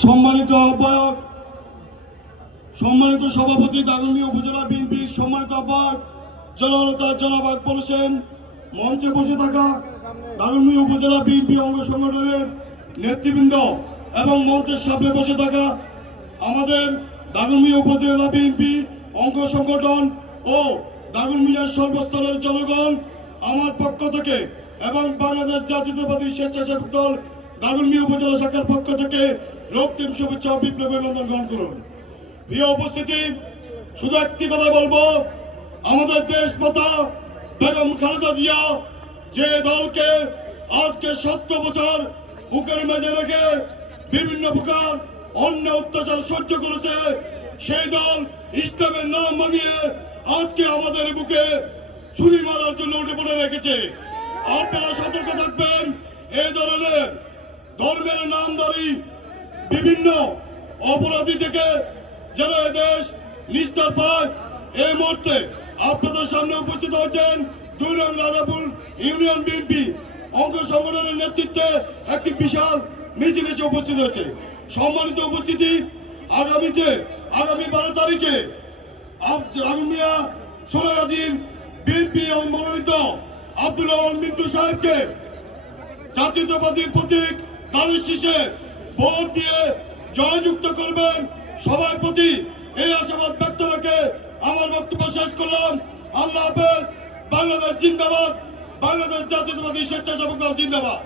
সম্মানিত আহ্বায়ক, সম্মানিত সভাপতি, দাগনভূঞা উপজেলা বিএনপির সম্মানিত আহ্বায়ক জননেতা জনাব আকবর হোসেন, মঞ্চে বসে থাকা দাগনভূঞা উপজেলা বিএনপি অঙ্গ সংগঠনের নেতৃবৃন্দ এবং মঞ্চের সামনে বসে থাকা আমাদের দাগনভূঞা উপজেলা বিএনপি অঙ্গ সংগঠন ও দাগনভূঞার সর্বস্তরের জনগণ, আমার পক্ষ থেকে এবং বাংলাদেশ জাতীয়তাবাদী স্বেচ্ছাসেবক দল দাগনভূঞা উপজেলা শাখার পক্ষ থেকে রক্তিম শুভেচ্ছা ও বিপ্লবী অভিনন্দন গ্রহণ করুন। প্রিয় উপস্থিতি, শুধু একটি কথা বলবো, আমাদের দেশ মাতা বেগম খালেদা জিয়া যে দলকে আজকে 70 বছর বুকের মেঝে রেখে বিভিন্ন প্রকার অন্যায় অত্যাচার সহ্য করেছে, সেই দল ইসলামের নাম ভাঙিয়ে আজকে আমাদের বুকে ছুরি মারার জন্য উঠে পড়ে রেখেছে। আপনারা সতর্ক থাকবেন, এই ধরনের ধর্মের নামধারী বিভিন্ন অপরাধী থেকে যারা দেশ নিস্তার পায়। এই মুহূর্তে আপনাদের সামনে উপস্থিত হয়েছেন 2 নং রাজাপুর ইউনিয়ন বিএনপি অঙ্গ সংগঠনের নেতৃত্বে একটি বিশাল মিছিল এসে উপস্থিত হয়েছে। সম্মানিত উপস্থিতি, আগামী 12 তারিখে দাগনভূঞা সোনাগাজীর বিএনপি মনোনীত আব্দুল রহমান মিন্টু সাহেবকে জাতীয়তাবাদী প্রতীক ধানের শীষে ভোট দিয়ে জয়যুক্ত করবেন। সবার প্রতি এই আশাবাদ ব্যক্ত রেখে আমার বক্তব্য শেষ করলাম। আল্লাহ হাফেজ। বাংলাদেশ জিন্দাবাদ। বাংলাদেশ জাতীয়তাবাদী স্বেচ্ছাসেবক দল জিন্দাবাদ।